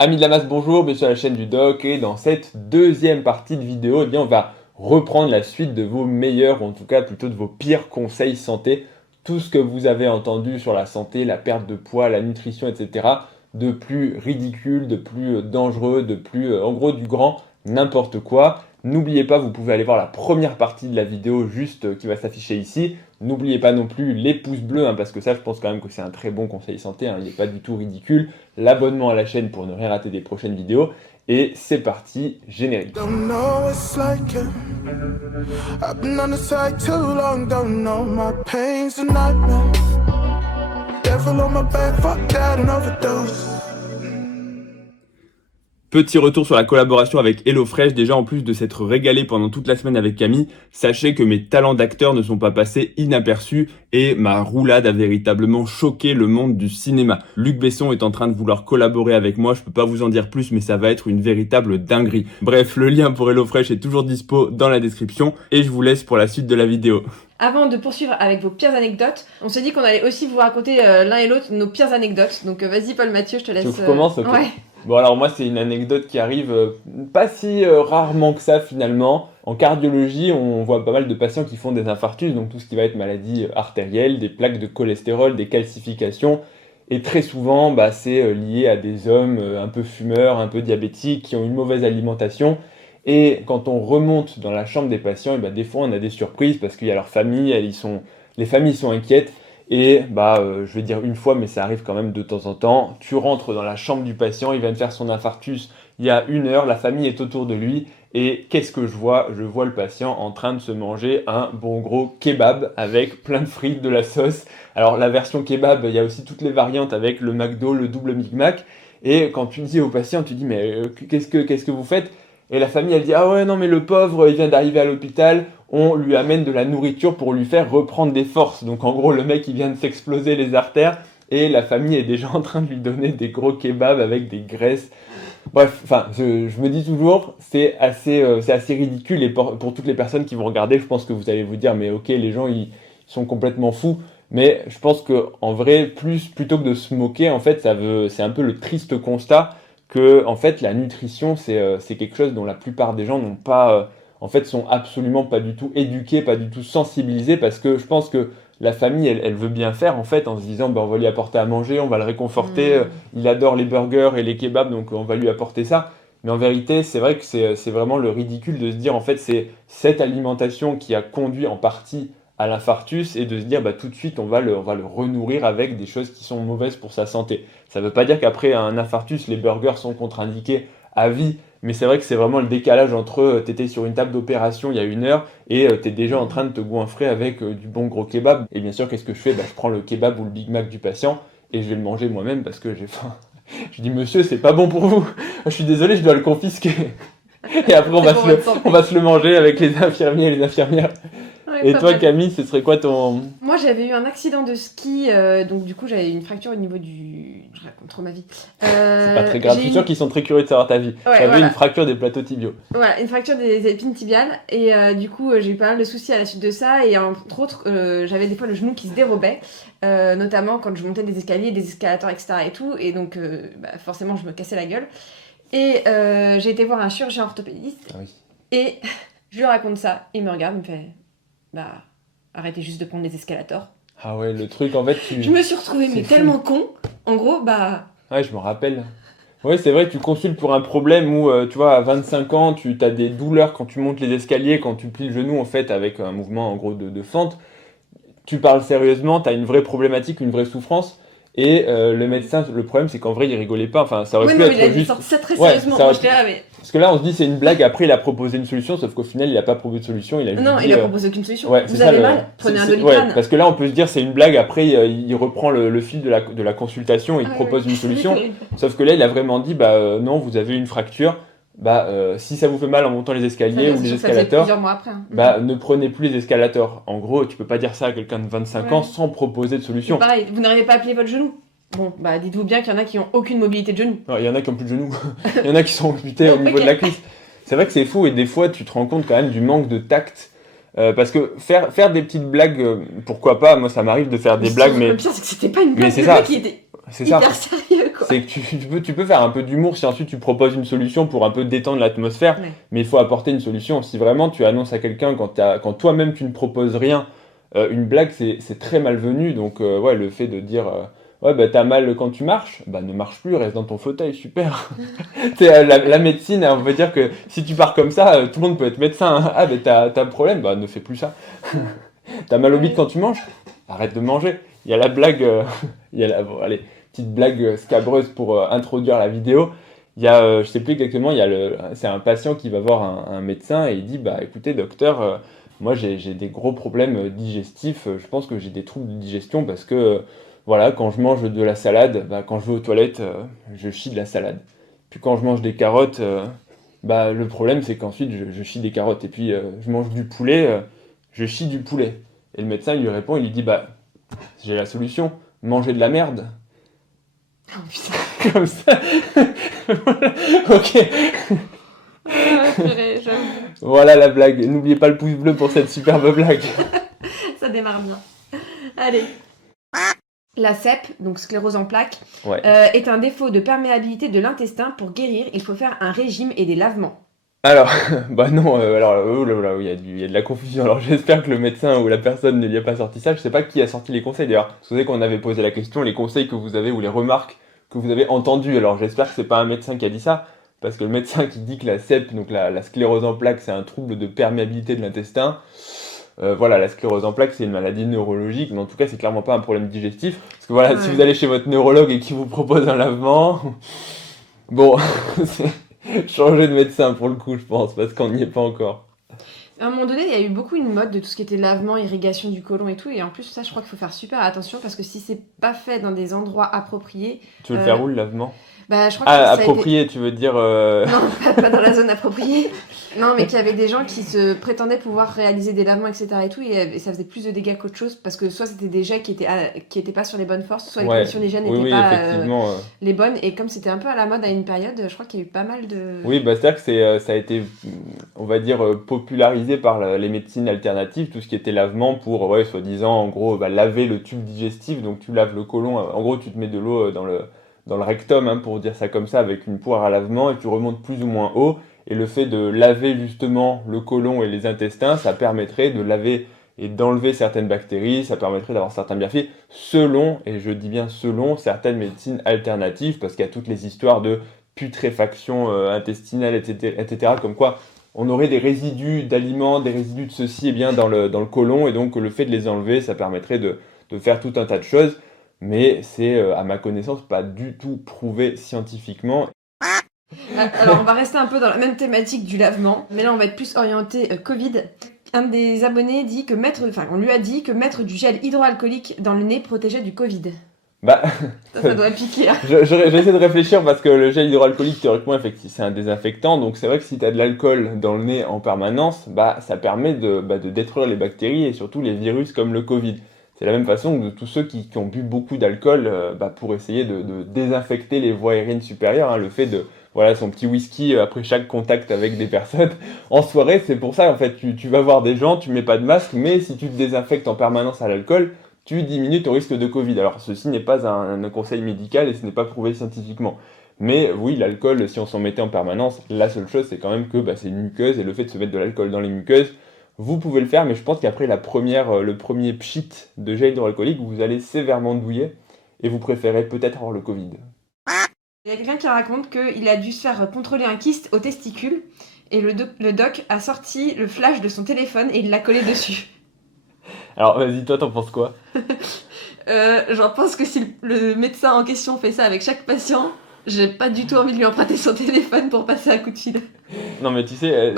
Amis de la masse, bonjour, bienvenue sur la chaîne du Doc et dans cette deuxième partie de vidéo, on va reprendre la suite de vos meilleurs, ou en tout cas plutôt de vos pires conseils santé. Tout ce que vous avez entendu sur la santé, la perte de poids, la nutrition, etc. De plus ridicule, de plus dangereux, de plus, en gros, du grand n'importe quoi. N'oubliez pas, vous pouvez aller voir la première partie de la vidéo juste qui va s'afficher ici. N'oubliez pas non plus les pouces bleus, parce que ça, je pense quand même que c'est un très bon conseil santé, il n'est pas du tout ridicule. L'abonnement à la chaîne pour ne rien rater des prochaines vidéos. Et c'est parti, générique. Don't know what it's like it. I've been on the side too long, don't know my pain's a nightmare. Devil on my back, fuck that and overdose. Petit retour sur la collaboration avec HelloFresh. Déjà, en plus de s'être régalé pendant toute la semaine avec Camille, sachez que mes talents d'acteur ne sont pas passés inaperçus et ma roulade a véritablement choqué le monde du cinéma. Luc Besson est en train de vouloir collaborer avec moi, je peux pas vous en dire plus, mais ça va être une véritable dinguerie. Bref, le lien pour HelloFresh est toujours dispo dans la description et je vous laisse pour la suite de la vidéo. Avant de poursuivre avec vos pires anecdotes, on s'est dit qu'on allait aussi vous raconter l'un et l'autre nos pires anecdotes. Donc vas-y Paul Mathieu, je te laisse. Donc je commence, ok. Ouais. Bon alors moi c'est une anecdote qui arrive pas si rarement que ça finalement. En cardiologie on voit pas mal de patients qui font des infarctus, donc tout ce qui va être maladie artérielle, des plaques de cholestérol, des calcifications. Et très souvent c'est lié à des hommes un peu fumeurs, un peu diabétiques, qui ont une mauvaise alimentation. Et quand on remonte dans la chambre des patients, et des fois on a des surprises parce qu'il y a leur famille, les familles sont inquiètes. Et je vais dire une fois, mais ça arrive quand même de temps en temps, tu rentres dans la chambre du patient, il vient de faire son infarctus il y a 1 heure, la famille est autour de lui, et qu'est-ce que je vois? Je vois le patient en train de se manger un bon gros kebab avec plein de frites, de la sauce. Alors la version kebab, il y a aussi toutes les variantes avec le McDo, le double Big Mac, et quand tu dis au patient, tu dis mais qu'est-ce que vous faites? Et la famille elle dit ah ouais non mais le pauvre il vient d'arriver à l'hôpital, on lui amène de la nourriture pour lui faire reprendre des forces. Donc en gros le mec il vient de s'exploser les artères et la famille est déjà en train de lui donner des gros kebabs avec des graisses. Bref, je me dis toujours c'est assez ridicule et pour toutes les personnes qui vont regarder je pense que vous allez vous dire mais ok les gens ils sont complètement fous. Mais je pense que en vrai plutôt que de se moquer en fait c'est un peu le triste constat que en fait la nutrition c'est quelque chose dont la plupart des gens n'ont pas sont absolument pas du tout éduqués, pas du tout sensibilisés parce que je pense que la famille elle veut bien faire en fait en se disant on va lui apporter à manger, on va le réconforter, il adore les burgers et les kebabs donc on va lui apporter ça. Mais en vérité, c'est vrai que c'est vraiment le ridicule de se dire en fait c'est cette alimentation qui a conduit en partie à l'infarctus et de se dire tout de suite on va le renourrir avec des choses qui sont mauvaises pour sa santé. Ça veut pas dire qu'après un infarctus les burgers sont contre-indiqués à vie, mais c'est vrai que c'est vraiment le décalage entre t'étais sur une table d'opération il y a 1 heure et t'es déjà en train de te goinfrer avec du bon gros kebab. Et bien sûr qu'est-ce que je fais? Je prends le kebab ou le Big Mac du patient et je vais le manger moi-même parce que j'ai faim. Je dis monsieur c'est pas bon pour vous, je suis désolé je dois le confisquer. Et après on va se le manger avec les infirmiers et les infirmières. Ouais, et toi Camille, ce serait quoi ton... Moi j'avais eu un accident de ski, donc du coup j'avais une fracture au niveau du... Je raconte trop ma vie. C'est pas très grave, je suis sûr qu'ils sont très curieux de savoir ta vie. Ouais, J'avais une fracture des plateaux tibiaux. Voilà, une fracture des épines tibiales et du coup j'ai eu pas mal de soucis à la suite de ça et entre autres j'avais des fois le genou qui se dérobait, notamment quand je montais des escaliers, des escalators etc. et tout et donc forcément je me cassais la gueule et j'ai été voir un chirurgien orthopédiste et je lui raconte ça, il me regarde, il me fait arrêtez juste de prendre les escalators. Ah ouais, le truc en fait Je me suis retrouvée mais tellement con, en gros Ouais, je me rappelle. Ouais, c'est vrai, tu consultes pour un problème où, tu vois, à 25 ans, tu as des douleurs quand tu montes les escaliers, quand tu plies le genou, en fait, avec un mouvement, en gros, de fente. Tu parles sérieusement, tu as une vraie problématique, une vraie souffrance. Et le médecin, le problème, c'est qu'en vrai, il rigolait pas. Enfin, ça aurait pu être il a juste... sorti ça très sérieusement. Ouais, Moi, j'étais là, mais... Parce que là, on se dit, c'est une blague. Après, il a proposé une solution, sauf qu'au final, il a pas proposé de solution. Il a Non, juste il dit, a proposé aucune solution. ouais, vous avez mal, prenez un Doliprane. Ouais, parce que là, on peut se dire, c'est une blague. Après, il reprend le fil de la consultation et il propose une solution. Sauf que là, il a vraiment dit, non, vous avez une fracture. Si ça vous fait mal en montant les escaliers ou les escalators, plusieurs mois après, hein. Ne prenez plus les escalators. En gros, tu peux pas dire ça à quelqu'un de 25 ans sans proposer de solution. C'est pareil, vous n'arrivez pas à plier votre genou. Bon, dites-vous bien qu'il y en a qui ont aucune mobilité de genou. Il y en a qui ont plus de genoux. Il y en a qui sont amputés au niveau de la cuisse. C'est vrai que c'est fou et des fois, tu te rends compte quand même du manque de tact. Parce que faire des petites blagues, pourquoi pas? Moi, ça m'arrive de faire des blagues, mais... Le pire, c'est que c'était pas une blague, c'est le ça. mec, il était hyper sérieux, quoi. C'est que tu peux faire un peu d'humour si ensuite tu proposes une solution pour un peu détendre l'atmosphère, Ouais. mais il faut apporter une solution. Si vraiment tu annonces à quelqu'un quand toi-même tu ne proposes rien, une blague c'est très malvenu. Donc ouais, le fait de dire ouais bah t'as mal quand tu marches, bah ne marche plus, reste dans ton fauteuil, super. La médecine, on veut dire que si tu pars comme ça, tout le monde peut être médecin. Hein. Ah bah t'as un problème, bah ne fais plus ça. T'as mal au bide quand tu manges, arrête de manger. Il y a la blague, il y a bon, allez, petite blague scabreuse pour introduire la vidéo. Il y a, je sais plus exactement, c'est un patient qui va voir un médecin et il dit, bah écoutez docteur, moi j'ai des gros problèmes digestifs, je pense que j'ai des troubles de digestion parce que, voilà, quand je mange de la salade, bah, quand je vais aux toilettes, je chie de la salade. Puis quand je mange des carottes, bah le problème c'est qu'ensuite je chie des carottes. Et puis je mange du poulet, je chie du poulet. Et le médecin il lui répond, il lui dit, bah j'ai la solution, manger de la merde. Oh putain. Comme ça. Voilà. Ok. Ah, purée, j'avoue. Voilà la blague. N'oubliez pas le pouce bleu pour cette superbe blague. Ça démarre bien. Allez. La CEP, donc sclérose en plaques, Ouais. est un défaut de perméabilité de l'intestin. Pour guérir, il faut faire un régime et des lavements. Alors, bah non, alors, oh là là, il y a de la confusion. Alors j'espère que le médecin ou la personne ne lui a pas sorti ça. Je sais pas qui a sorti les conseils d'ailleurs. Vous savez qu'on avait posé la question, les conseils que vous avez ou les remarques que vous avez entendues. Alors j'espère que c'est pas un médecin qui a dit ça. Parce que le médecin qui dit que la CEP, donc la sclérose en plaques, c'est un trouble de perméabilité de l'intestin. Voilà, la sclérose en plaques, c'est une maladie neurologique, mais en tout cas, c'est clairement pas un problème digestif. Parce que voilà, si Ouais. vous allez chez votre neurologue et qu'il vous propose un lavement, bon, c'est changer de médecin pour le coup, je pense, parce qu'on n'y est pas encore. À un moment donné, il y a eu beaucoup une mode de tout ce qui était lavement, irrigation du côlon et tout. Et en plus, ça, je crois qu'il faut faire super attention parce que si c'est pas fait dans des endroits appropriés, Tu veux le faire où le lavement? bah, je crois que Ah, ça a été... approprié, tu veux dire. Non, pas dans la zone appropriée. Non, mais qu'il y avait des gens qui se prétendaient pouvoir réaliser des lavements, etc. et tout, et ça faisait plus de dégâts qu'autre chose, parce que soit c'était des jets qui étaient pas sur les bonnes forces, soit les Ouais, conditions d'hygiène oui, n'étaient oui, pas effectivement. les bonnes, et comme c'était un peu à la mode à une période, je crois qu'il y a eu pas mal de... Oui, bah, c'est-à-dire que ça a été, on va dire, popularisé par les médecines alternatives, tout ce qui était lavement pour, ouais, soi-disant, en gros, bah, laver le tube digestif. Donc tu laves le côlon, en gros, tu te mets de l'eau dans le rectum, hein, pour dire ça comme ça, avec une poire à lavement, et tu remontes plus ou moins haut. Et le fait de laver justement le côlon et les intestins, ça permettrait de laver et d'enlever certaines bactéries, ça permettrait d'avoir certains bienfaits, selon, et je dis bien selon, certaines médecines alternatives, parce qu'il y a toutes les histoires de putréfaction intestinale, etc., comme quoi on aurait des résidus d'aliments, des résidus de ceci et bien dans le côlon, et donc le fait de les enlever, ça permettrait de faire tout un tas de choses, mais c'est, à ma connaissance, pas du tout prouvé scientifiquement. Alors, on va rester un peu dans la même thématique du lavement, mais là, on va être plus orienté Covid. Un des abonnés dit que on lui a dit que mettre du gel hydroalcoolique dans le nez protégeait du Covid. Bah, Ça doit piquer. Hein. j'essaie de réfléchir parce que le gel hydroalcoolique, théoriquement, effectivement, c'est un désinfectant. Donc, c'est vrai que si tu as de l'alcool dans le nez en permanence, bah, ça permet de détruire les bactéries et surtout les virus comme le Covid. C'est la même façon que de tous ceux qui ont bu beaucoup d'alcool pour essayer de désinfecter les voies aériennes supérieures. Hein, le fait de, voilà, son petit whisky après chaque contact avec des personnes. En soirée, c'est pour ça, en fait, tu vas voir des gens, tu mets pas de masque, mais si tu te désinfectes en permanence à l'alcool, tu diminues ton risque de Covid. Alors, ceci n'est pas un conseil médical et ce n'est pas prouvé scientifiquement. Mais oui, l'alcool, si on s'en mettait en permanence, la seule chose, c'est quand même que c'est une muqueuse, et le fait de se mettre de l'alcool dans les muqueuses, vous pouvez le faire, mais je pense qu'après le premier pchit de gel hydroalcoolique, vous allez sévèrement douiller, et vous préférez peut-être avoir le Covid. Il y a quelqu'un qui raconte qu'il a dû se faire contrôler un kyste au testicule, et le doc a sorti le flash de son téléphone et il l'a collé dessus. Alors, vas-y, toi, t'en penses quoi? J'en pense que si le médecin en question fait ça avec chaque patient, j'ai pas du tout envie de lui emprunter son téléphone pour passer un coup de fil. Non, mais tu sais...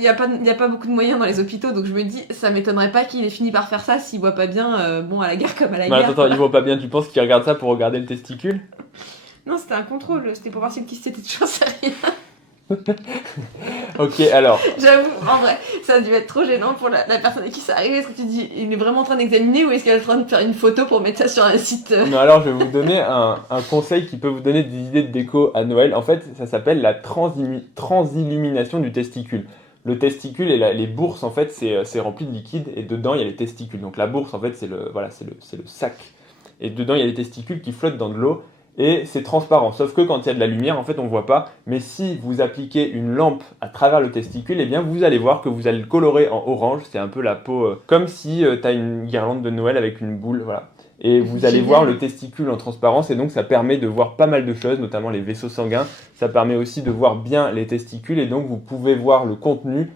Y a pas beaucoup de moyens dans les hôpitaux, donc je me dis, ça m'étonnerait pas qu'il ait fini par faire ça s'il voit pas bien, à la guerre comme à la Mais guerre. attends, il voit pas bien, tu penses qu'il regarde ça pour regarder le testicule? Non, c'était un contrôle, c'était pour voir si le kyste était toujours sérieux. Ok, alors... J'avoue, en vrai, ça a dû être trop gênant pour la personne à qui ça arrive. Est-ce que tu dis, il est vraiment en train d'examiner ou est-ce qu'il est en train de faire une photo pour mettre ça sur un site Non, alors je vais vous donner un conseil qui peut vous donner des idées de déco à Noël. En fait, ça s'appelle la transillumination du testicule. Le testicule et les bourses, en fait, c'est rempli de liquide et dedans, il y a les testicules. Donc la bourse, en fait, c'est le sac. Et dedans, il y a les testicules qui flottent dans de l'eau. et c'est transparent. Sauf que quand il y a de la lumière, en fait, on ne voit pas. Mais si vous appliquez une lampe à travers le testicule, eh bien, vous allez voir que vous allez le colorer en orange. C'est un peu la peau, comme si tu as une guirlande de Noël avec une boule, voilà. Et vous allez voir le testicule en transparence, et donc ça permet de voir pas mal de choses, notamment les vaisseaux sanguins. Ça permet aussi de voir bien les testicules, et donc vous pouvez voir le contenu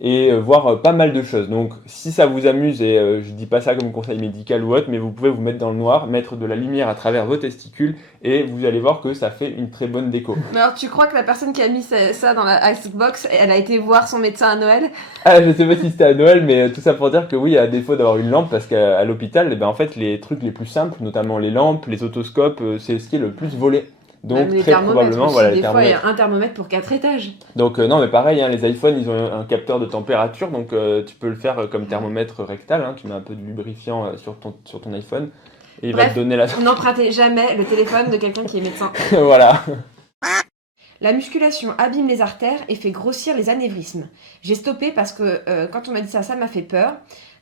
et voir pas mal de choses. Donc si ça vous amuse, et je dis pas ça comme conseil médical ou autre, mais vous pouvez vous mettre dans le noir, mettre de la lumière à travers vos testicules, et vous allez voir que ça fait une très bonne déco. Mais alors, tu crois que la personne qui a mis ça dans la Icebox, elle a été voir son médecin à Noël? Ah, je sais pas si c'était à Noël, mais tout ça pour dire que oui, à défaut d'avoir une lampe, parce qu'à l'hôpital, eh ben, en fait, les trucs les plus simples, notamment les lampes, les otoscopes, c'est ce qui est le plus volé. Donc Même très probablement, aussi, voilà, les des fois, il y thermomètres. a un thermomètre pour 4 étages. Donc non, mais pareil, hein, les iPhones, ils ont un capteur de température, donc tu peux le faire comme thermomètre rectal, hein, tu mets un peu de lubrifiant sur ton iPhone, et il va Bref, te donner la... n'empruntez jamais le téléphone de quelqu'un qui est médecin. Voilà. La musculation abîme les artères et fait grossir les anévrismes. J'ai stoppé parce que quand on m'a dit ça, ça m'a fait peur.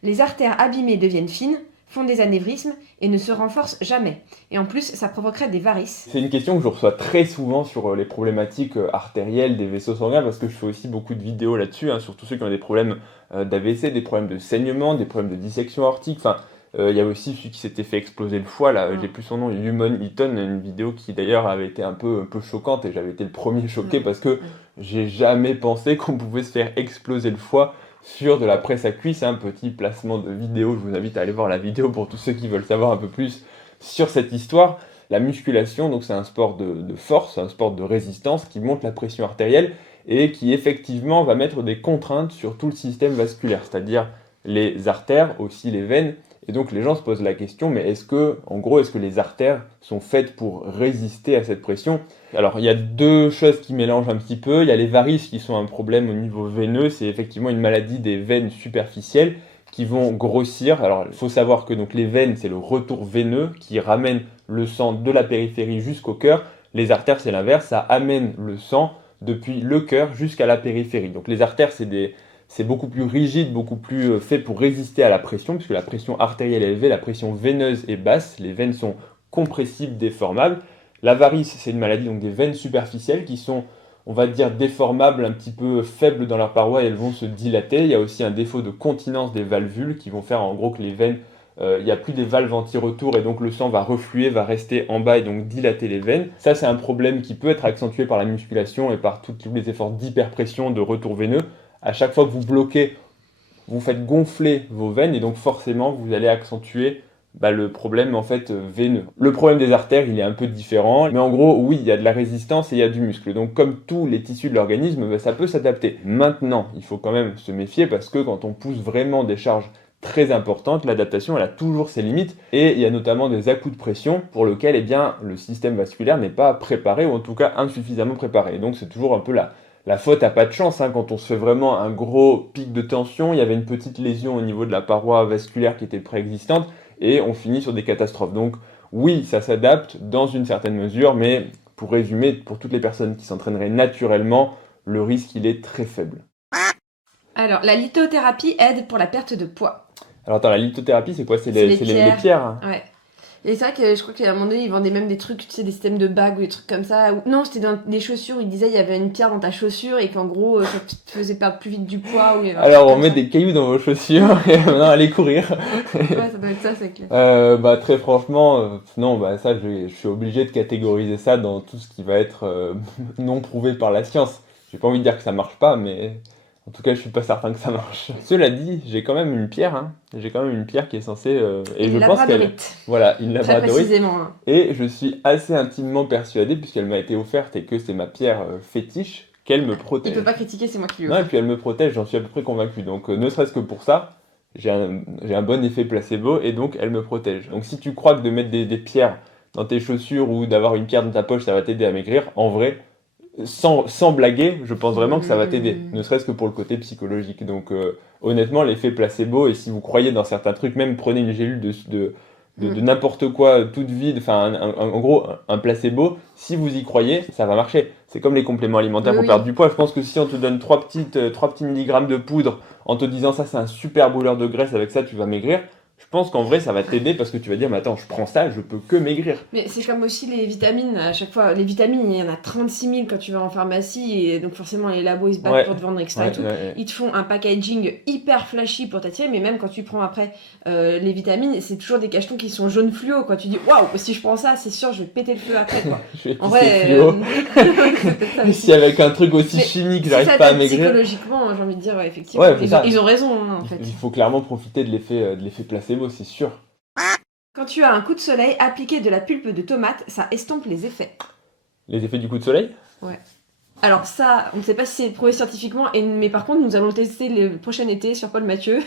Les artères abîmées deviennent fines, font des anévrismes et ne se renforcent jamais. Et en plus, ça provoquerait des varices. C'est une question que je reçois très souvent sur les problématiques artérielles des vaisseaux sanguins, parce que je fais aussi beaucoup de vidéos là-dessus, hein, sur tous ceux qui ont des problèmes d'AVC, des problèmes de saignement, des problèmes de dissection aortique. Enfin, il y a aussi celui qui s'était fait exploser le foie, là, j'ai plus son nom, Humon Eaton, une vidéo qui d'ailleurs avait été un peu choquante, et j'avais été le premier choqué parce que j'ai jamais pensé qu'on pouvait se faire exploser le foie sur de la presse à cuisse. Un petit placement de vidéo, je vous invite à aller voir la vidéo pour tous ceux qui veulent savoir un peu plus sur cette histoire. La musculation, donc c'est un sport de force, un sport de résistance qui monte la pression artérielle et qui effectivement va mettre des contraintes sur tout le système vasculaire, c'est-à-dire les artères, aussi les veines. Et donc les gens se posent la question, mais est-ce que les artères sont faites pour résister à cette pression? Alors il y a deux choses qui mélangent un petit peu. Il y a les varices qui sont un problème au niveau veineux, c'est effectivement une maladie des veines superficielles qui vont grossir. Alors il faut savoir que donc, les veines, c'est le retour veineux qui ramène le sang de la périphérie jusqu'au cœur. Les artères, c'est l'inverse, ça amène le sang depuis le cœur jusqu'à la périphérie. Donc les artères, c'est beaucoup plus rigide, beaucoup plus fait pour résister à la pression, puisque la pression artérielle est élevée, la pression veineuse est basse, les veines sont compressibles, déformables. La varice, c'est une maladie donc des veines superficielles qui sont, on va dire, déformables, un petit peu faibles dans leur paroi, et elles vont se dilater. Il y a aussi un défaut de continence des valvules qui vont faire en gros que les veines, il n'y a plus des valves anti-retour, et donc le sang va refluer, va rester en bas et donc dilater les veines. Ça, c'est un problème qui peut être accentué par la musculation et par tous les efforts d'hyperpression, de retour veineux. À chaque fois que vous bloquez, vous faites gonfler vos veines, et donc forcément vous allez accentuer le problème en fait veineux. Le problème des artères, il est un peu différent, mais en gros, oui, il y a de la résistance et il y a du muscle. Donc comme tous les tissus de l'organisme, ça peut s'adapter. Maintenant, il faut quand même se méfier, parce que quand on pousse vraiment des charges très importantes, l'adaptation, elle a toujours ses limites, et il y a notamment des à-coups de pression pour lesquels le système vasculaire n'est pas préparé, ou en tout cas insuffisamment préparé. Et donc c'est toujours un peu la faute à pas de chance, hein, quand on se fait vraiment un gros pic de tension, il y avait une petite lésion au niveau de la paroi vasculaire qui était préexistante, et on finit sur des catastrophes. Donc oui, ça s'adapte dans une certaine mesure, mais pour résumer, pour toutes les personnes qui s'entraîneraient naturellement, le risque il est très faible. Alors, la lithothérapie aide pour la perte de poids. Alors attends, la lithothérapie, c'est quoi? C'est les pierres, hein. Ouais. Et c'est vrai que je crois qu'à un moment donné, ils vendaient même des trucs, tu sais, des systèmes de bagues ou des trucs comme ça. Non, c'était dans des chaussures où ils disaient il y avait une pierre dans ta chaussure et qu'en gros, ça te faisait perdre plus vite du poids. Alors on met des cailloux dans vos chaussures et maintenant allez courir. Ouais, ça doit être ça, c'est clair. Très franchement, non, ça je suis obligé de catégoriser ça dans tout ce qui va être non prouvé par la science. J'ai pas envie de dire que ça marche pas, mais en tout cas, je suis pas certain que ça marche. Cela dit, j'ai quand même une pierre, hein. J'ai quand même une pierre qui est censée... et je pense qu'elle... Voilà, une labradorite. Très précisément. Hein. Et je suis assez intimement persuadé, puisqu'elle m'a été offerte et que c'est ma pierre fétiche, qu'elle me protège. Il peut pas critiquer, c'est moi qui lui offre. Non, et puis elle me protège, j'en suis à peu près convaincu. Donc ne serait-ce que pour ça, j'ai un bon effet placebo, et donc elle me protège. Donc si tu crois que de mettre des pierres dans tes chaussures ou d'avoir une pierre dans ta poche, ça va t'aider à maigrir, en vrai... Sans blaguer, je pense vraiment que ça va t'aider, ne serait-ce que pour le côté psychologique. Donc honnêtement, l'effet placebo, et si vous croyez dans certains trucs, même prenez une gélule de n'importe quoi, toute vide, en gros, un placebo, si vous y croyez, ça va marcher. C'est comme les compléments alimentaires pour perdre du poids. Je pense que si on te donne 3 petits milligrammes de poudre en te disant ça c'est un super brûleur de graisse, avec ça tu vas maigrir, Je pense qu'en vrai, ça va t'aider parce que tu vas dire, mais attends, je prends ça, je peux que maigrir. Mais c'est comme aussi les vitamines, à chaque fois, les vitamines, il y en a 36 000 quand tu vas en pharmacie, et donc forcément les labos ils se battent Ouais. pour te vendre, etc. et tout. Ils te font un packaging hyper flashy pour t'attirer, mais même quand tu prends après les vitamines, c'est toujours des cachetons qui sont jaune fluo, quoi. Tu dis, waouh, si je prends ça, c'est sûr, je vais péter le feu après, quoi. Je vais En pisser vrai, fluo. c'est peut-être ça Et aussi. si avec un truc aussi Mais chimique, Si j'arrive ça pas à t'aide maigrir. psychologiquement, j'ai envie de dire, ouais, effectivement, Ouais, c'est ça. ils ont raison, hein, en fait. Il faut clairement profiter de l'effet placebo, c'est sûr. Quand tu as un coup de soleil, appliquer de la pulpe de tomate, ça estompe les effets. Les effets du coup de soleil? Alors ça, on ne sait pas si c'est prouvé scientifiquement, mais par contre, nous allons le tester le prochain été sur Paul Mathieu.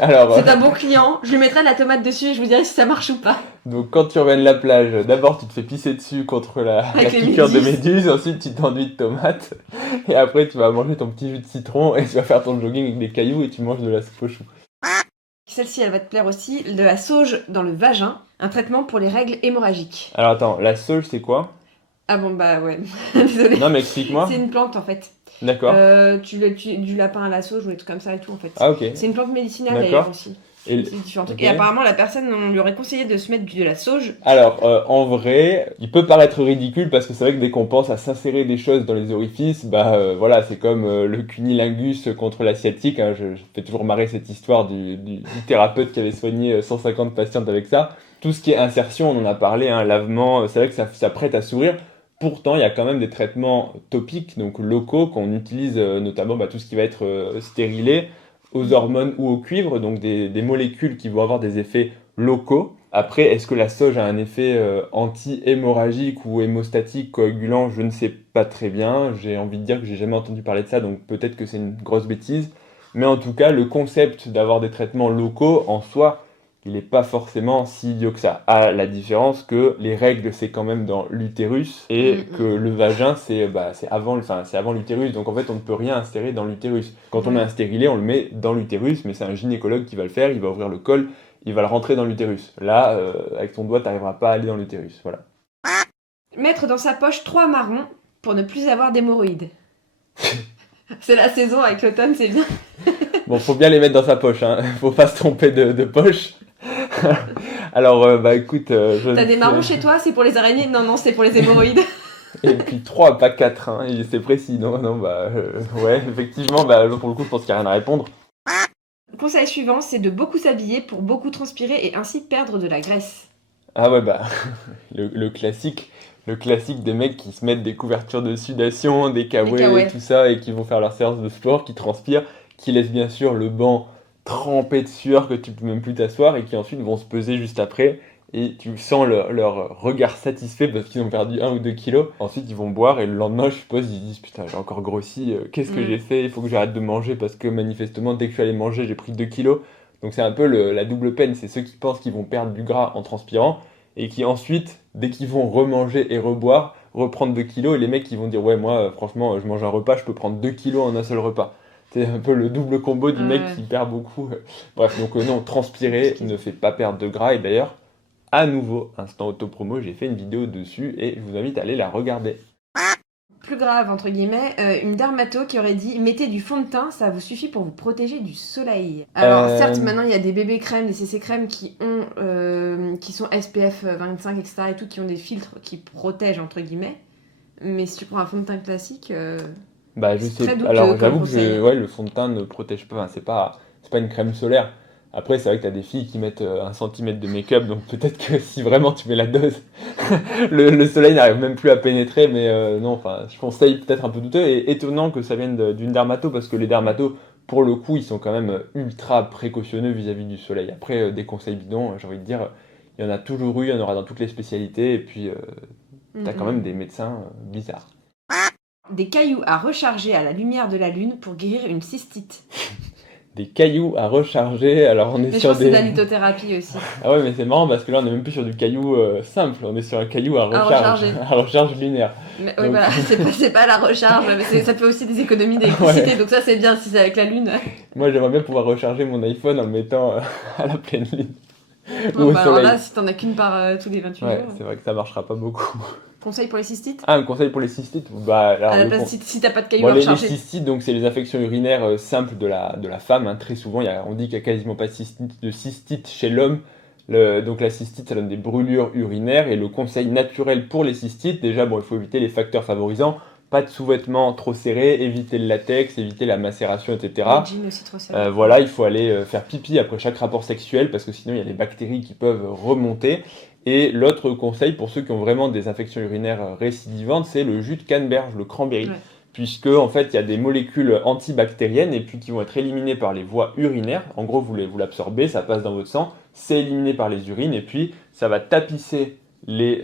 Alors, C'est un bon client, je lui mettrai de la tomate dessus et je vous dirai si ça marche ou pas. donc quand tu reviens de la plage, d'abord tu te fais pisser dessus contre la Avec les piqûre de méduses. méduse, ensuite tu t'enduis de tomates, et après tu vas manger ton petit jus de citron, et tu vas faire ton jogging avec des cailloux, et tu manges de la soupe aux choux. Celle-ci, elle va te plaire aussi, de la sauge dans le vagin, un traitement pour les règles hémorragiques. Alors attends, la sauge c'est quoi? Ah bon, bah ouais, désolée. Non mais explique-moi. C'est une plante en fait. D'accord. Tu du lapin à la sauge ou des trucs comme ça et tout en fait. Ah ok. C'est une plante médicinale D'accord. d'ailleurs aussi. Et C'est différents trucs. ok. Et apparemment, la personne, on lui aurait conseillé de se mettre de la sauge. Alors, en vrai, il peut paraître ridicule parce que c'est vrai que dès qu'on pense à s'insérer des choses dans les orifices, voilà, c'est comme le cunilingus contre l'asiatique. Hein, je fais toujours marrer cette histoire du thérapeute qui avait soigné 150 patientes avec ça. Tout ce qui est insertion, on en a parlé, hein, lavement, c'est vrai que ça prête à sourire. Pourtant, il y a quand même des traitements topiques, donc locaux, qu'on utilise notamment tout ce qui va être stérilé, aux hormones ou au cuivre, donc des molécules qui vont avoir des effets locaux. Après, est-ce que la sauge a un effet anti-hémorragique ou hémostatique, coagulant? Je ne sais pas très bien. J'ai envie de dire que j'ai jamais entendu parler de ça, donc peut-être que c'est une grosse bêtise. Mais en tout cas, le concept d'avoir des traitements locaux, en soi, il n'est pas forcément si idiot que ça. À la différence que les règles, c'est quand même dans l'utérus, et que le vagin, c'est avant l'utérus. Donc en fait, on ne peut rien insérer dans l'utérus. Quand on met un stérilet, on le met dans l'utérus, mais c'est un gynécologue qui va le faire, il va ouvrir le col, il va le rentrer dans l'utérus. Là, avec ton doigt, tu n'arriveras pas à aller dans l'utérus. Voilà. Mettre dans sa poche 3 marrons pour ne plus avoir d'hémorroïdes. C'est la saison avec l'automne, c'est bien. Bon, faut bien les mettre dans sa poche, hein. Faut pas se tromper de poche. Alors, écoute... T'as des marrons chez toi, c'est pour les araignées? Non, c'est pour les hémorroïdes. Et puis 3, pas 4, hein, et c'est précis. Non, ouais, effectivement, pour le coup, je pense qu'il n'y a rien à répondre. Conseil suivant, c'est de beaucoup s'habiller pour beaucoup transpirer et ainsi perdre de la graisse. Ah ouais, le classique des mecs qui se mettent des couvertures de sudation, des kawaii et tout ça, et qui vont faire leur séance de sport, qui transpirent, qui laissent bien sûr le banc trempé de sueur que tu peux même plus t'asseoir, et qui ensuite vont se peser juste après, et tu sens leur regard satisfait parce qu'ils ont perdu 1 ou 2 kilos. Ensuite ils vont boire, et le lendemain je suppose ils disent putain j'ai encore grossi, qu'est-ce que j'ai fait, il faut que j'arrête de manger parce que manifestement dès que je suis allé manger j'ai pris 2 kilos. Donc c'est un peu la double peine, c'est ceux qui pensent qu'ils vont perdre du gras en transpirant, et qui ensuite, dès qu'ils vont remanger et reboire, reprendre 2 kilos, et les mecs qui vont dire ouais moi franchement je mange un repas, je peux prendre 2 kilos en un seul repas. C'est un peu le double combo du mec qui perd beaucoup. Bref, donc non, transpirer ne fait pas perdre de gras, et d'ailleurs, à nouveau, instant autopromo, j'ai fait une vidéo dessus et je vous invite à aller la regarder. Plus grave, entre guillemets, une dermato qui aurait dit « Mettez du fond de teint, ça vous suffit pour vous protéger du soleil ». Alors certes, maintenant il y a des bébés crèmes, des CC crèmes qui sont SPF 25, etc. et tout, qui ont des filtres qui protègent, entre guillemets. Mais si tu prends un fond de teint classique... je sais. Alors j'avoue que le fond de teint ne protège pas, c'est pas une crème solaire. Après, c'est vrai que t'as des filles qui mettent 1 centimètre de make-up, donc peut-être que si vraiment tu mets la dose, le soleil n'arrive même plus à pénétrer, mais non, je conseille peut-être un peu douteux, et étonnant que ça vienne d'une dermato, parce que les dermatos, pour le coup, ils sont quand même ultra précautionneux vis-à-vis du soleil. Après, des conseils bidons, j'ai envie de dire, il y en a toujours eu, il y en aura dans toutes les spécialités, et puis t'as quand même des médecins bizarres. Des cailloux à recharger à la lumière de la lune pour guérir une cystite. Des cailloux à recharger, alors on est mais sur je pense que c'est de la lithothérapie aussi. Ah ouais, mais c'est marrant parce que là on est même plus sur du caillou simple, on est sur un caillou à recharge lunaire. Mais, donc... voilà, c'est pas la recharge, mais ça fait aussi des économies d'électricité, donc ça c'est bien si c'est avec la lune. Moi j'aimerais bien pouvoir recharger mon iPhone en le mettant à la pleine lune. Ou au soleil. Alors là, si t'en as qu'une par tous les 28 jours. Ouais, c'est vrai que ça marchera pas beaucoup. Conseil pour les cystites? Ah, un conseil pour les cystites? Bah, alors, À la le place, con- si t'as pas de cailloux Bon, à les recharger. cystites, donc c'est les infections urinaires simples de la femme, hein. Très souvent, on dit qu'il n'y a quasiment pas de cystite chez l'homme. Donc la cystite, ça donne des brûlures urinaires. Et le conseil naturel pour les cystites, déjà, bon, il faut éviter les facteurs favorisants. Pas de sous-vêtements trop serrés, éviter le latex, éviter la macération, etc. Les jeans aussi trop serrés. Voilà, il faut aller faire pipi après chaque rapport sexuel parce que sinon il y a des bactéries qui peuvent remonter. Et l'autre conseil pour ceux qui ont vraiment des infections urinaires récidivantes, c'est le jus de canneberge, le cranberry. Ouais. Puisque en fait il y a des molécules antibactériennes et puis qui vont être éliminées par les voies urinaires. En gros, vous l'absorbez, ça passe dans votre sang, c'est éliminé par les urines et puis ça va tapisser les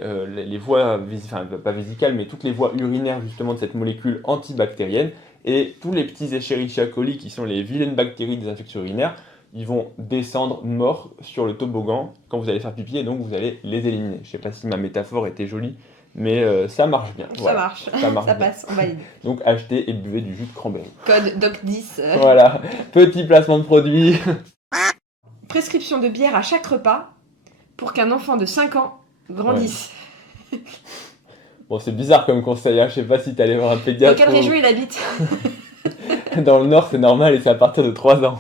voies, enfin pas vésicales, mais toutes les voies urinaires justement de cette molécule antibactérienne. Et tous les petits Escherichia coli, qui sont les vilaines bactéries des infections urinaires, ils vont descendre morts sur le toboggan quand vous allez faire pipi et donc vous allez les éliminer. Je sais pas si ma métaphore était jolie, mais ça marche bien. Ça Voilà. marche, Ça marche ça bien. passe, on valide. Donc achetez et buvez du jus de cranberry. Code DOC10. Voilà, petit placement de produit. Prescription de bière à chaque repas pour qu'un enfant de 5 ans grandisse. Bon, c'est bizarre comme conseil, hein. Je sais pas si t'es allé voir un Dans pédiatre. quelle région il habite? Dans le Nord, c'est normal et c'est à partir de 3 ans.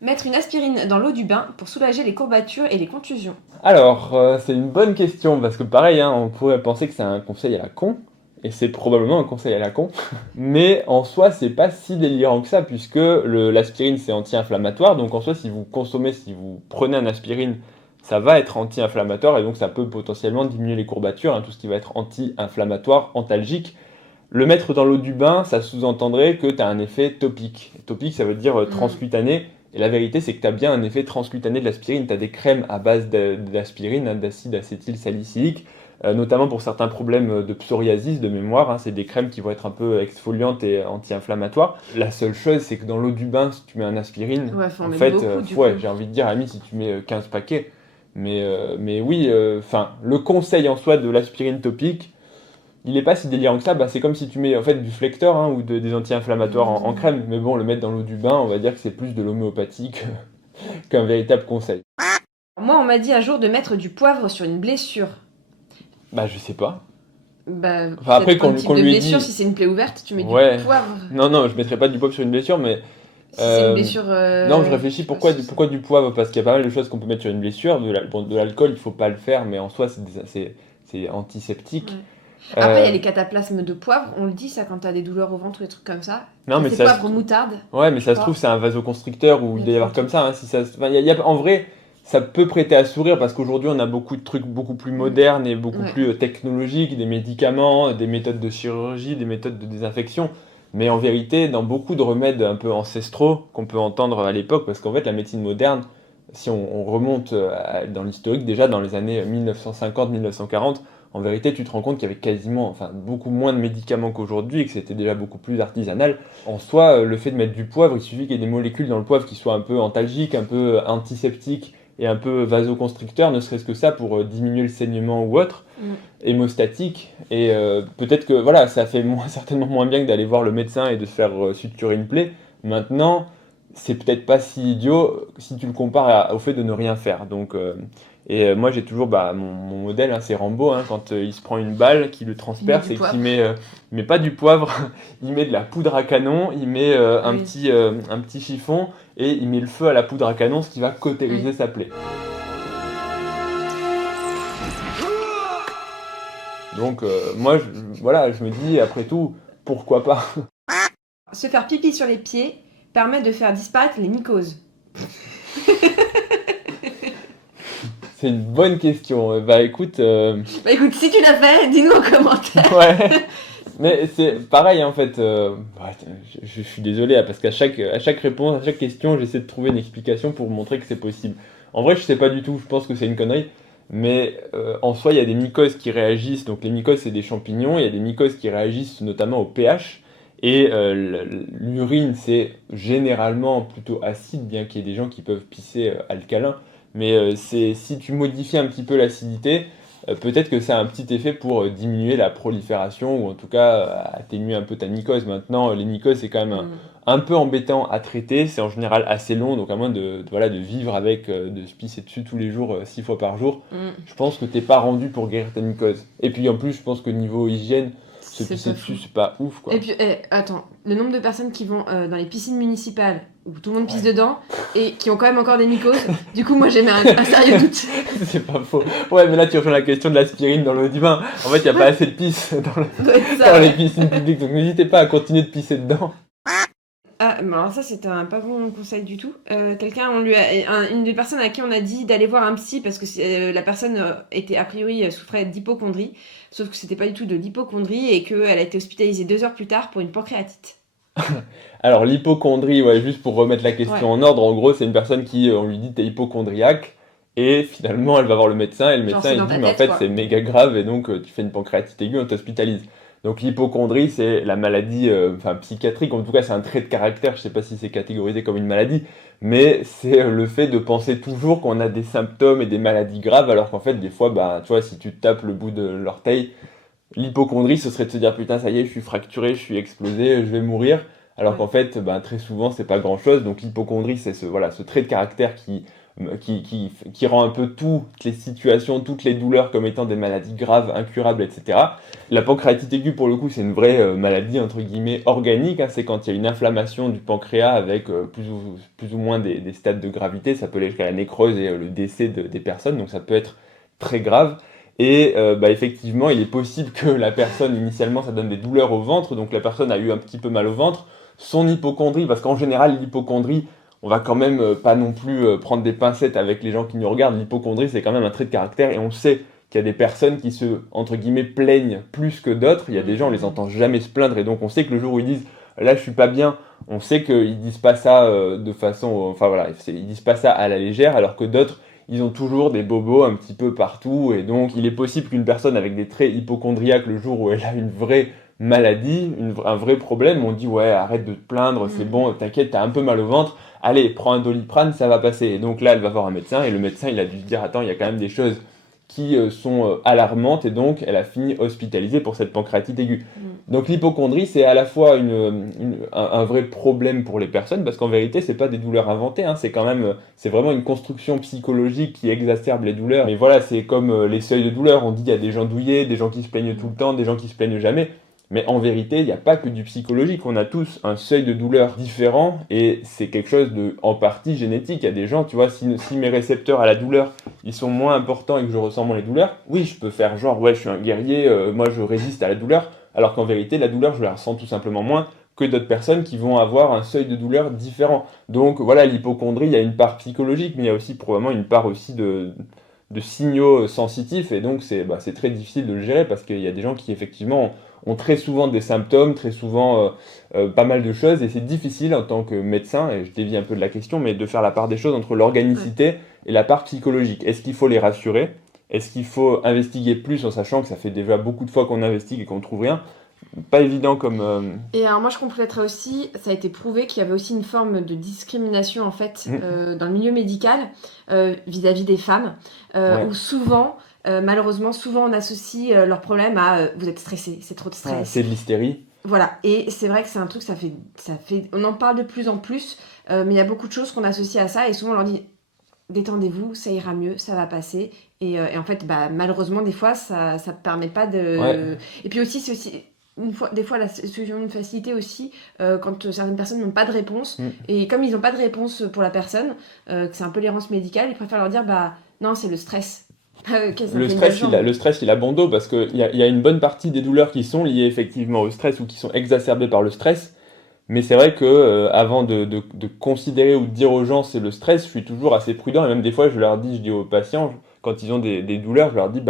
Mettre une aspirine dans l'eau du bain pour soulager les courbatures et les contusions. Alors, c'est une bonne question parce que pareil, hein, on pourrait penser que c'est un conseil à la con, et c'est probablement un conseil à la con, mais en soi, c'est pas si délirant que ça puisque l'aspirine c'est anti-inflammatoire, donc en soi, si vous prenez un aspirine, ça va être anti-inflammatoire et donc ça peut potentiellement diminuer les courbatures, hein, tout ce qui va être anti-inflammatoire, antalgique. Le mettre dans l'eau du bain, ça sous-entendrait que tu as un effet topique. Topique, ça veut dire transcutané. Et la vérité, c'est que tu as bien un effet transcutané de l'aspirine. Tu as des crèmes à base d'aspirine, hein, d'acide acétylsalicylique, notamment pour certains problèmes de psoriasis, de mémoire. Hein, c'est des crèmes qui vont être un peu exfoliantes et anti-inflammatoires. La seule chose, c'est que dans l'eau du bain, si tu mets un aspirine, Ouais, faut en en mettre fait, beaucoup, du ouais, coup. j'ai envie de dire, ami, si tu mets 15 paquets. Mais oui, le conseil en soi de l'aspirine topique, il n'est pas si délirant que ça. Bah, c'est comme si tu mets en fait du Flector, hein, ou des anti-inflammatoires en crème. Mais bon, le mettre dans l'eau du bain, on va dire que c'est plus de l'homéopathie qu'un véritable conseil. Moi, on m'a dit un jour de mettre du poivre sur une blessure. Bah, je sais pas. Bah, Enfin, après, peut-être qu'on- un type qu'on de lui ait blessure, dit- si c'est une plaie ouverte, tu mets Ouais. du poivre. Non, je mettrais pas du poivre sur une blessure, mais. Si c'est une blessure. Non, je réfléchis pourquoi du poivre, parce qu'il y a pas mal de choses qu'on peut mettre sur une blessure. De l'alcool, il faut pas le faire, mais en soi, c'est antiseptique. Ouais. Après, il y a Euh, les cataplasmes de poivre, on le dit ça quand t'as des douleurs au ventre ou des trucs comme ça. Non, mais c'est ça se poivre moutarde. Ouais, mais ça se crois. trouve, c'est un vasoconstricteur ou il doit y avoir Ok. comme ça. Hein, si ça enfin, en vrai, ça peut prêter à sourire parce qu'aujourd'hui, on a beaucoup de trucs beaucoup plus modernes et beaucoup Ouais. plus technologiques, des médicaments, des méthodes de chirurgie, des méthodes de désinfection. Mais en vérité, dans beaucoup de remèdes un peu ancestraux qu'on peut entendre à l'époque, parce qu'en fait, la médecine moderne, si on remonte dans l'historique, déjà dans les années 1950-1940, en vérité, tu te rends compte qu'il y avait quasiment, enfin, beaucoup moins de médicaments qu'aujourd'hui et que c'était déjà beaucoup plus artisanal. En soi, le fait de mettre du poivre, il suffit qu'il y ait des molécules dans le poivre qui soient un peu antalgiques, un peu antiseptiques et un peu vasoconstricteurs, ne serait-ce que ça pour diminuer le saignement ou autre, hémostatique. Et peut-être que voilà, ça fait certainement moins bien que d'aller voir le médecin et de se faire suturer une plaie. Maintenant, c'est peut-être pas si idiot si tu le compares au fait de ne rien faire. Donc, moi j'ai toujours mon modèle, hein, c'est Rambo, hein, quand il se prend une balle qui le transperce Il met et du qu'il met pas du poivre, il met de la poudre à canon, il met un petit chiffon et il met le feu à la poudre à canon, ce qui va cautériser sa plaie. Donc moi je me dis après tout, pourquoi pas. Se faire pipi sur les pieds permet de faire disparaître les mycoses. C'est une bonne question. Bah écoute, Bah écoute, si tu l'as fait, dis-nous en commentaire. ouais. Mais c'est pareil en fait. Je suis désolé parce qu'à chaque réponse, à chaque question, j'essaie de trouver une explication pour montrer que c'est possible. En vrai, je sais pas du tout. Je pense que c'est une connerie. Mais en soi, il y a des mycoses qui réagissent. Donc les mycoses, c'est des champignons. Il y a des mycoses qui réagissent notamment au pH. Et l'urine, c'est généralement plutôt acide, bien qu'il y ait des gens qui peuvent pisser alcalin. Mais si tu modifies un petit peu l'acidité, peut-être que ça a un petit effet pour diminuer la prolifération ou en tout cas atténuer un peu ta mycose. Maintenant, les mycoses, c'est quand même un peu embêtant à traiter, c'est en général assez long, donc à moins voilà, de vivre avec, de se pisser dessus tous les jours, 6 fois par jour, je pense que t'es pas rendu pour guérir ta mycose. Et puis en plus, je pense que niveau hygiène, se pisser dessus, c'est pas ouf, quoi. Et puis, attends, le nombre de personnes qui vont dans les piscines municipales, où tout le monde pisse dedans, et qui ont quand même encore des mycoses, du coup, moi, j'ai mis un sérieux doute. C'est pas faux. Ouais, mais là, tu rejoins la question de l'aspirine dans l'eau du bain. En fait, il n'y a pas assez de pisse dans les piscines publiques, donc n'hésitez pas à continuer de pisser dedans. Ah, mais alors ça, c'était un pas bon conseil du tout. Une des personnes à qui on a dit d'aller voir un psy parce que la personne était a priori souffrait d'hypocondrie, sauf que c'était pas du tout de l'hypocondrie et qu'elle a été hospitalisée 2 heures plus tard pour une pancréatite. Alors l'hypocondrie, ouais, juste pour remettre la question en ordre, en gros, c'est une personne qui, on lui dit t'es hypocondriaque et finalement elle va voir le médecin et le médecin il dit mais en fait c'est méga grave et donc tu fais une pancréatite aiguë, on t'hospitalise. Donc l'hypocondrie, c'est la maladie psychiatrique, en tout cas c'est un trait de caractère, je sais pas si c'est catégorisé comme une maladie, mais c'est le fait de penser toujours qu'on a des symptômes et des maladies graves, alors qu'en fait des fois, bah, tu vois, si tu tapes le bout de l'orteil, l'hypocondrie ce serait de se dire putain ça y est, je suis fracturé, je suis explosé, je vais mourir, alors qu'en fait bah, très souvent c'est pas grand chose, donc l'hypocondrie c'est ce trait de caractère qui rend un peu toutes les situations, toutes les douleurs comme étant des maladies graves, incurables, etc. La pancréatite aiguë, pour le coup, c'est une vraie maladie, entre guillemets, organique. Hein. C'est quand il y a une inflammation du pancréas avec plus ou moins des stades de gravité. Ça peut aller jusqu'à la nécrose et le décès des personnes, donc ça peut être très grave. Et effectivement, il est possible que la personne, initialement, ça donne des douleurs au ventre, donc la personne a eu un petit peu mal au ventre. Son hypocondrie, parce qu'en général, l'hypocondrie, on va quand même pas non plus prendre des pincettes avec les gens qui nous regardent. L'hypocondrie, c'est quand même un trait de caractère et on sait qu'il y a des personnes qui se, entre guillemets, plaignent plus que d'autres. Il y a des gens, on les entend jamais se plaindre et donc on sait que le jour où ils disent « là, je suis pas bien », on sait qu'ils disent pas ça de façon... Enfin voilà, ils disent pas ça à la légère alors que d'autres, ils ont toujours des bobos un petit peu partout et donc il est possible qu'une personne avec des traits hypocondriaques, le jour où elle a une vraie maladie, un vrai problème, on dit « ouais, arrête de te plaindre, c'est bon, t'inquiète, t'as un peu mal au ventre ». Allez, prends un Doliprane, ça va passer. Et donc là, elle va voir un médecin, et le médecin, il a dû se dire, attends, il y a quand même des choses qui sont alarmantes, et donc elle a fini hospitalisée pour cette pancréatite aiguë. Donc l'hypocondrie, c'est à la fois un vrai problème pour les personnes, parce qu'en vérité, c'est pas des douleurs inventées, hein, c'est vraiment une construction psychologique qui exacerbe les douleurs. Mais voilà, c'est comme les seuils de douleur, on dit il y a des gens douillés, des gens qui se plaignent tout le temps, des gens qui se plaignent jamais. Mais en vérité, il n'y a pas que du psychologique, on a tous un seuil de douleur différent et c'est quelque chose de, en partie, génétique. Il y a des gens, tu vois, si mes récepteurs à la douleur, ils sont moins importants et que je ressens moins les douleurs, oui, je peux faire genre, ouais, je suis un guerrier, moi je résiste à la douleur, alors qu'en vérité, la douleur, je la ressens tout simplement moins que d'autres personnes qui vont avoir un seuil de douleur différent. Donc voilà, l'hypocondrie, il y a une part psychologique, mais il y a aussi probablement une part aussi de signaux sensitifs et donc c'est très difficile de le gérer parce qu'il y a des gens qui effectivement ont très souvent des symptômes, très souvent pas mal de choses et c'est difficile en tant que médecin, et je dévie un peu de la question, mais de faire la part des choses entre l'organicité et la part psychologique. Est-ce qu'il faut les rassurer? Est-ce qu'il faut investiguer plus en sachant que ça fait déjà beaucoup de fois qu'on investigue et qu'on ne trouve rien? Pas évident comme... Et alors moi je compléterais aussi, ça a été prouvé qu'il y avait aussi une forme de discrimination en fait dans le milieu médical vis-à-vis des femmes, où souvent, malheureusement, souvent on associe leurs problèmes à vous êtes stressé, c'est trop de stress. Ouais, c'est de l'hystérie. Voilà, et c'est vrai que c'est un truc, ça fait, on en parle de plus en plus, mais il y a beaucoup de choses qu'on associe à ça et souvent on leur dit détendez-vous, ça ira mieux, ça va passer. Et en fait, malheureusement, des fois, ça permet pas de... Ouais. Et puis aussi, c'est aussi... des fois, la solution de facilité aussi, quand certaines personnes n'ont pas de réponse, et comme ils n'ont pas de réponse pour la personne, que c'est un peu l'errance médicale, ils préfèrent leur dire, non, c'est le stress. Le stress, il a bon dos, parce qu'il y a une bonne partie des douleurs qui sont liées effectivement au stress, ou qui sont exacerbées par le stress, mais c'est vrai que avant de considérer ou de dire aux gens c'est le stress, je suis toujours assez prudent, et même des fois, je dis aux patients, quand ils ont des douleurs, je leur dis,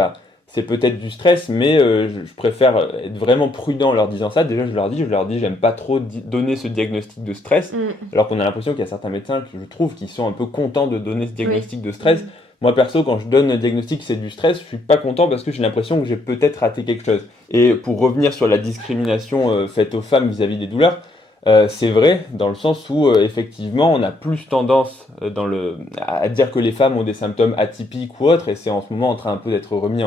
c'est peut-être du stress, mais je préfère être vraiment prudent en leur disant ça. Déjà, je leur dis, j'aime pas trop donner ce diagnostic de stress, alors qu'on a l'impression qu'il y a certains médecins que je trouve qui sont un peu contents de donner ce diagnostic de stress. Moi, perso, quand je donne un diagnostic c'est du stress, je suis pas content parce que j'ai l'impression que j'ai peut-être raté quelque chose. Et pour revenir sur la discrimination faite aux femmes vis-à-vis des douleurs, c'est vrai, dans le sens où effectivement on a plus tendance à dire que les femmes ont des symptômes atypiques ou autres, et c'est en ce moment en train un peu d'être remis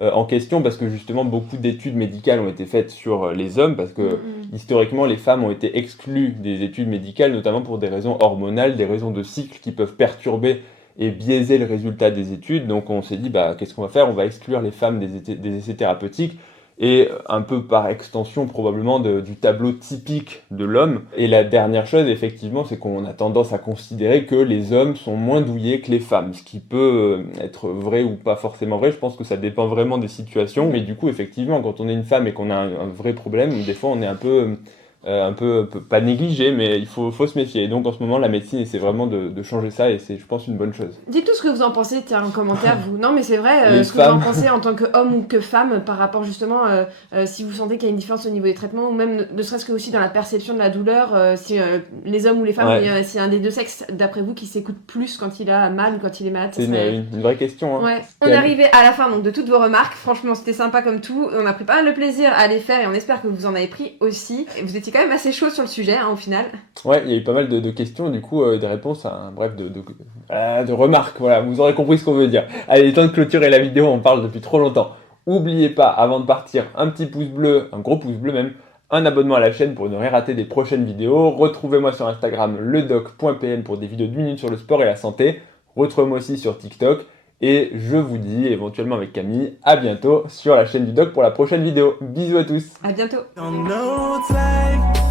en question, parce que justement beaucoup d'études médicales ont été faites sur les hommes, parce que historiquement les femmes ont été exclues des études médicales, notamment pour des raisons hormonales, des raisons de cycle qui peuvent perturber et biaiser le résultat des études. Donc on s'est dit, qu'est-ce qu'on va faire ? On va exclure les femmes des essais thérapeutiques, et un peu par extension probablement du tableau typique de l'homme. Et la dernière chose, effectivement, c'est qu'on a tendance à considérer que les hommes sont moins douillés que les femmes, ce qui peut être vrai ou pas forcément vrai. Je pense que ça dépend vraiment des situations, mais du coup, effectivement, quand on est une femme et qu'on a un vrai problème, des fois on est un peu pas négligé, mais il faut se méfier. Et donc en ce moment, la médecine essaie vraiment de changer ça, et c'est, je pense, une bonne chose. Dites-nous ce que vous en pensez, tiens, en commentaire, vous. Non, mais c'est vrai, Les ce que vous en femmes. pensez en tant qu'homme ou que femme par rapport justement, si vous sentez qu'il y a une différence au niveau des traitements, ou même ne serait-ce que aussi dans la perception de la douleur, si les hommes ou les femmes, Ouais. s'il y a un des deux sexes, d'après vous, qui s'écoute plus quand il a mal ou quand il est malade. C'est une vraie question. Hein. Ouais. On est arrivé à la fin donc de toutes vos remarques. Franchement, c'était sympa comme tout. On a pris pas mal de plaisir à les faire et on espère que vous en avez pris aussi. Et vous étiez quand même assez chaud sur le sujet, au final. Ouais, il y a eu pas mal de questions, du coup, des réponses, de remarques. Voilà, vous aurez compris ce qu'on veut dire. Allez, il est temps de clôturer la vidéo, on parle depuis trop longtemps. N'oubliez pas, avant de partir, un petit pouce bleu, un gros pouce bleu même, un abonnement à la chaîne pour ne rien rater des prochaines vidéos. Retrouvez-moi sur Instagram, ledoc.pn, pour des vidéos d'1 minute sur le sport et la santé. Retrouvez-moi aussi sur TikTok. Et je vous dis, éventuellement avec Camille, à bientôt sur la chaîne du doc pour la prochaine vidéo. Bisous à tous. À bientôt. Don't know what's like